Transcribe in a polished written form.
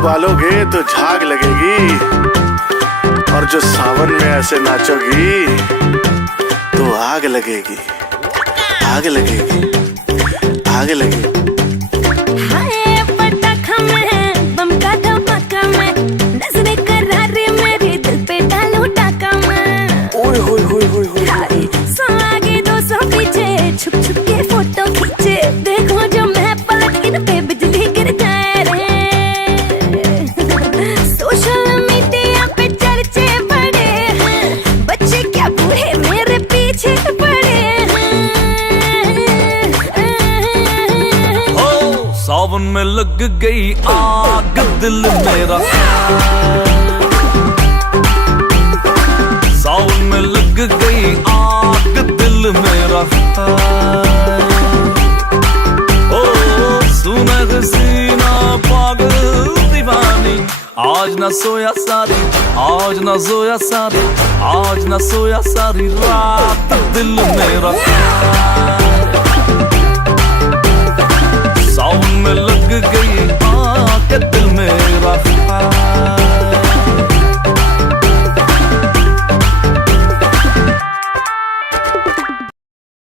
उबालोगे तो झाग लगेगी, और जो सावन में ऐसे नाचोगी तो आग लगेगी, आग लगेगी, आग लगेगी। छुप छुप के फोटो खींचे, देखो जो मैं पलट इन पे बिजली गिर जाए रे। सोशल मीडिया पे चर्चे बड़े हैं, बच्चे क्या बूढ़े मेरे पीछे पड़े हैं। ओ सावन में लग गई आग दिल मेरा, सावन में लग गई आग दिल मेरा। ओ सुनग सीना पागल दीवानी, आज न सोया सारी, आज न सोया सारी, आज न सोया सारी रात दिल मेरा। सावन में लग गई